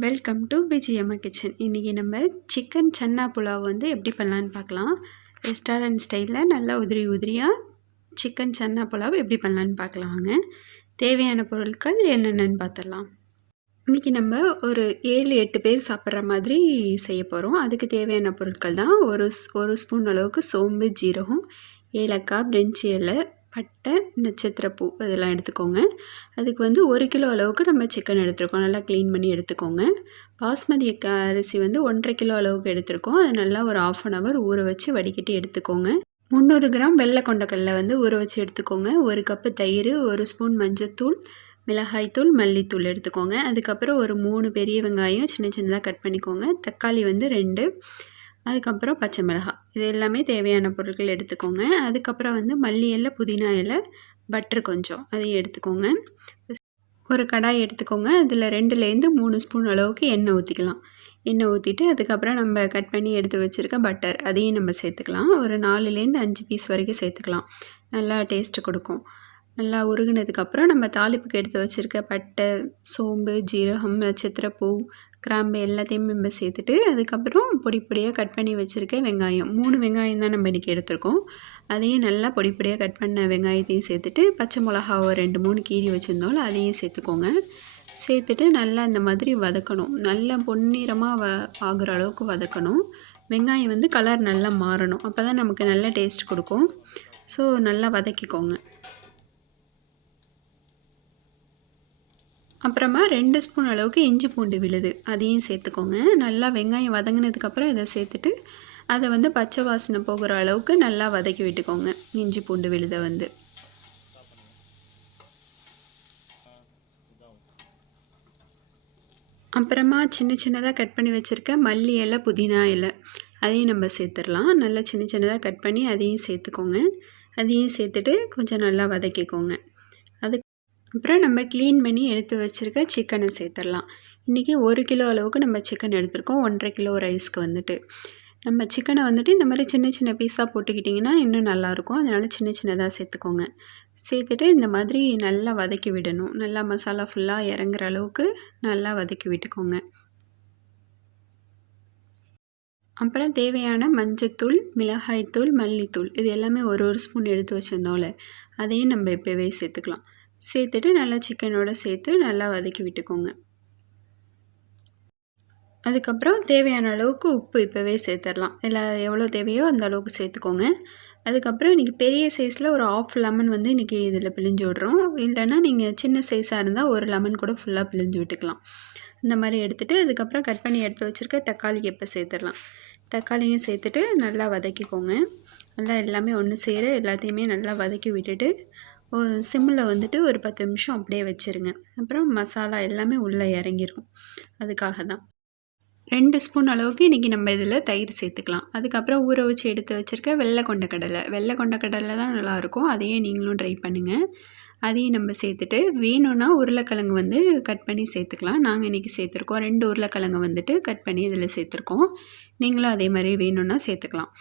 Welcome to Vijayamma kitchen. இன்றைக்கி நம்ம chicken chana pulao வந்து எப்படி பண்ணலான்னு பார்க்கலாம். ரெஸ்டாரண்ட் ஸ்டைலில் நல்லா உதிரி உதிரியாக சிக்கன் சன்னா புலாவ் எப்படி பண்ணலான்னு பார்க்கலாம் வாங்க. தேவையான பொருட்கள் என்னென்னு பார்த்துடலாம். இன்றைக்கி நம்ம ஒரு 7-8 பேர் சாப்பிட்ற மாதிரி செய்ய போகிறோம். அதுக்கு தேவையான பொருட்கள் தான் ஒரு ஸ்பூன் அளவுக்கு சோம்பு, ஜீரகம், ஏலக்காய், பிரெஞ்சி இலை, பட்டை, நட்சத்திரப்பூ இதெல்லாம் எடுத்துக்கோங்க. அதுக்கு வந்து 1 கிலோ அளவுக்கு நம்ம சிக்கன் எடுத்துருக்கோம். நல்லா க்ளீன் பண்ணி எடுத்துக்கோங்க. பாஸ்மதி அரிசி வந்து 1.5 கிலோ அளவுக்கு எடுத்துருக்கோம். அதை நல்லா ஒரு 1/2 hour ஊற வச்சு வடிகட்டி எடுத்துக்கோங்க. 300 கிராம் வெள்ளை கொண்டக்கடலை வந்து ஊற வச்சு எடுத்துக்கோங்க. 1 கப்பு தயிர், 1 ஸ்பூன் மஞ்சத்தூள், மிளகாய்த்தூள், மல்லித்தூள் எடுத்துக்கோங்க. அதுக்கப்புறம் ஒரு 3 பெரிய வெங்காயம் சின்ன சின்னதாக கட் பண்ணிக்கோங்க. தக்காளி வந்து 2, அதுக்கப்புறம் பச்சை மிளகாய், இது எல்லாமே தேவையான பொருட்கள் எடுத்துக்கோங்க. அதுக்கப்புறம் வந்து மல்லி இலை, புதினா இலை, பட்டர் கொஞ்சம் அதையும் எடுத்துக்கோங்க. ஒரு கடாய் எடுத்துக்கோங்க. அதில் 2லேருந்து 3 ஸ்பூன் அளவுக்கு எண்ணெய் ஊற்றிக்கலாம். எண்ணெய் ஊற்றிட்டு அதுக்கப்புறம் நம்ம கட் பண்ணி எடுத்து வச்சுருக்க பட்டர் அதையும் நம்ம சேர்த்துக்கலாம். ஒரு 4லேருந்து 5 பீஸ் வரைக்கும் சேர்த்துக்கலாம். நல்லா டேஸ்ட்டு கொடுக்கும். நல்லா உருகுனதுக்கப்புறம் நம்ம தாளிப்புக்கு எடுத்து வச்சுருக்க பட்டை, சோம்பு, ஜீரகம், நட்சத்திரப்பூ, கிராம்பு எல்லாத்தையும் நம்ம சேர்த்துட்டு அதுக்கப்புறம் பொடி பொடியாக கட் பண்ணி வச்சுருக்க வெங்காயம் 3 வெங்காயம் தான் நம்ம இன்றைக்கி எடுத்துருக்கோம். அதையும் நல்லா பொடி பொடியாக கட் பண்ண வெங்காயத்தையும் சேர்த்துட்டு பச்சை மிளகா ஒரு 2-3 கீறி வச்சுருந்தோம் அதையும் சேர்த்துக்கோங்க. சேர்த்துட்டு நல்லா இந்த மாதிரி வதக்கணும். நல்லா பொன்னிறமாக ஆகிற அளவுக்கு வதக்கணும். வெங்காயம் வந்து கலர் நல்லா மாறணும். அப்போ தான் நமக்கு நல்ல டேஸ்ட் கொடுக்கும். ஸோ நல்லா வதக்கிக்கோங்க. அப்புறமா 2 ஸ்பூன் அளவுக்கு இஞ்சி பூண்டு விழுது அதையும் சேர்த்துக்கோங்க. நல்லா வெங்காயம் வதங்கினதுக்கப்புறம் இதை சேர்த்துட்டு அதை வந்து பச்சை வாசனை போகிற அளவுக்கு நல்லா வதக்கி விட்டுக்கோங்க. இஞ்சி பூண்டு விழுதை வந்து அப்புறமா சின்ன சின்னதாக கட் பண்ணி வச்சுருக்க மல்லி இலை, புதினா இலை அதையும் நம்ம சேர்த்துடலாம். நல்லா சின்ன சின்னதாக கட் பண்ணி அதையும் சேர்த்துக்கோங்க. அதையும் சேர்த்துட்டு கொஞ்சம் நல்லா வதக்கிக்கோங்க. அப்புறம் நம்ம க்ளீன் பண்ணி எடுத்து வச்சுருக்க சிக்கனை சேர்த்துடலாம். இன்றைக்கி 1 கிலோ அளவுக்கு நம்ம சிக்கன் எடுத்துருக்கோம். 1.5 கிலோ ரைஸ்க்கு வந்துட்டு நம்ம சிக்கனை வந்துட்டு இந்த மாதிரி சின்ன சின்ன பீஸாக போட்டுக்கிட்டிங்கன்னா இன்னும் நல்லாயிருக்கும். அதனால் சின்ன சின்னதாக சேர்த்துக்கோங்க. சேர்த்துட்டு இந்த மாதிரி நல்லா வதக்கி விடணும். நல்லா மசாலா ஃபுல்லாக இறங்குற அளவுக்கு நல்லா வதக்கி விட்டுக்கோங்க. அப்புறம் தேவையான மஞ்சத்தூள், மிளகாய்த்தூள், மல்லித்தூள் இது எல்லாமே ஒரு ஸ்பூன் எடுத்து வச்சுருந்தோம்ல அதையும் நம்ம இப்போவே சேர்த்துக்கலாம். சேர்த்துட்டு நல்லா சிக்கனோடு சேர்த்து நல்லா வதக்கி விட்டுக்கோங்க. அதுக்கப்புறம் தேவையான அளவுக்கு உப்பு இப்போவே சேர்த்துடலாம். இல்லை எவ்வளோ தேவையோ அந்த அளவுக்கு சேர்த்துக்கோங்க. அதுக்கப்புறம் இன்றைக்கி பெரிய சைஸில் ஒரு 1/2 லெமன் வந்து இன்றைக்கி இதில் பிழிஞ்சு விட்றோம். இல்லைன்னா நீங்கள் சின்ன சைஸாக இருந்தால் 1 லெமன் கூட ஃபுல்லாக பிழிஞ்சு விட்டுக்கலாம். இந்த மாதிரி எடுத்துகிட்டு அதுக்கப்புறம் கட் பண்ணி எடுத்து வச்சுருக்க தக்காளி இப்போ சேர்த்துடலாம். தக்காளியும் சேர்த்துட்டு நல்லா வதக்கிக்கோங்க. நல்லா எல்லாமே ஒன்று சேர எல்லாத்தையுமே நல்லா வதக்கி விட்டுட்டு சிம்மில் வந்துட்டு ஒரு 10 நிமிஷம் அப்படியே வச்சுருங்க. அப்புறம் மசாலா எல்லாமே உள்ளே இறங்கிடும். அதுக்காக தான் 2 ஸ்பூன் அளவுக்கு இன்றைக்கி நம்ம இதில் தயிர் சேர்த்துக்கலாம். அதுக்கப்புறம் ஊற வச்சு எடுத்து வச்சுருக்க வெள்ளை கொண்டக்கடலை தான் நல்லாயிருக்கும். அதையே நீங்களும் ட்ரை பண்ணுங்கள். அதையும் நம்ம சேர்த்துட்டு வேணும்னா உருளைக்கிழங்கு வந்து கட் பண்ணி சேர்த்துக்கலாம். நாங்கள் இன்றைக்கி சேர்த்துருக்கோம். 2 உருளைக்கிழங்கு வந்துட்டு கட் பண்ணி இதில் சேர்த்துருக்கோம். நீங்களும் அதே மாதிரி வேணும்னா சேர்த்துக்கலாம்.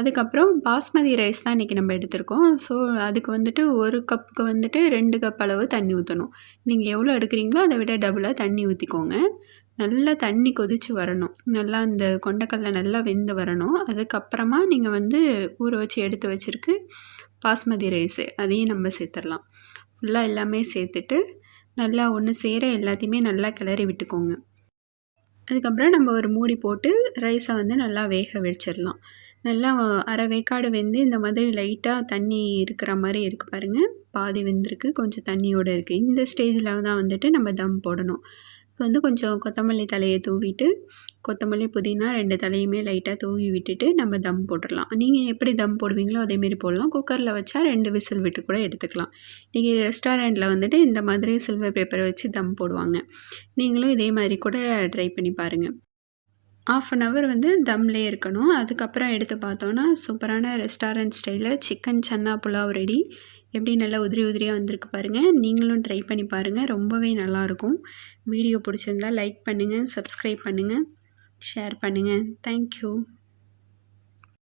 அதுக்கப்புறம் பாஸ்மதி ரைஸ் தான் இன்றைக்கி நம்ம எடுத்திருக்கோம். ஸோ அதுக்கு வந்துட்டு 1 கப்புக்கு வந்துட்டு 2 கப் அளவு தண்ணி ஊற்றணும். நீங்கள் எவ்வளோ எடுக்கிறீங்களோ அதை விட டபுளாக தண்ணி ஊற்றிக்கோங்க. நல்லா தண்ணி கொதித்து வரணும். நல்லா அந்த கொண்டக்கடலை நல்லா வெந்து வரணும். அதுக்கப்புறமா நீங்கள் வந்து ஊற வச்சு எடுத்து வச்சுருக்கு பாஸ்மதி ரைஸு அதையும் நம்ம சேர்த்துடலாம். ஃபுல்லாக எல்லாமே சேர்த்துட்டு நல்லா ஒன்று சேர எல்லாத்தையுமே நல்லா கிளறி விட்டுக்கோங்க. அதுக்கப்புறம் நம்ம ஒரு மூடி போட்டு ரைஸை வந்து நல்லா வேக வச்சிடலாம். நல்லா அரை வேக்காடு வெந்து இந்த மாதிரி லைட்டாக தண்ணி இருக்கிற மாதிரி இருக்குது பாருங்கள். பாதி வெந்திருக்கு, கொஞ்சம் தண்ணியோடு இருக்குது. இந்த ஸ்டேஜில் தான் வந்துட்டு நம்ம தம் போடணும். இப்போ வந்து கொஞ்சம் கொத்தமல்லி தலையை தூவிட்டு கொத்தமல்லி, புதினா 2 தலையுமே லைட்டாக தூவி விட்டுட்டு நம்ம தம் போட்டுடலாம். நீங்கள் எப்படி தம் போடுவீங்களோ அதேமாரி போடலாம். குக்கரில் வச்சா 2 விசில் விட்டு கூட எடுத்துக்கலாம். இன்றைக்கி ரெஸ்டாரண்ட்டில் வந்துட்டு இந்த மாதிரி சில்வர் பேப்பரை வச்சு தம் போடுவாங்க. நீங்களும் இதே மாதிரி கூட ட்ரை பண்ணி பாருங்கள். 1/2 hour வந்து தம்லேயே இருக்கணும். அதுக்கப்புறம் எடுத்து பார்த்தோன்னா சூப்பரான ரெஸ்டாரண்ட் ஸ்டைலில் சிக்கன் சன்னா புலாவ் ரெடி. எப்படி நல்லா உதிரி உதிரியாக வந்திருக்கு பாருங்கள். நீங்களும் ட்ரை பண்ணி பாருங்கள். ரொம்பவே நல்லாயிருக்கும். வீடியோ பிடிச்சிருந்தா லைக் பண்ணுங்கள், சப்ஸ்கிரைப் பண்ணுங்கள், ஷேர் பண்ணுங்கள். தேங்க்யூ.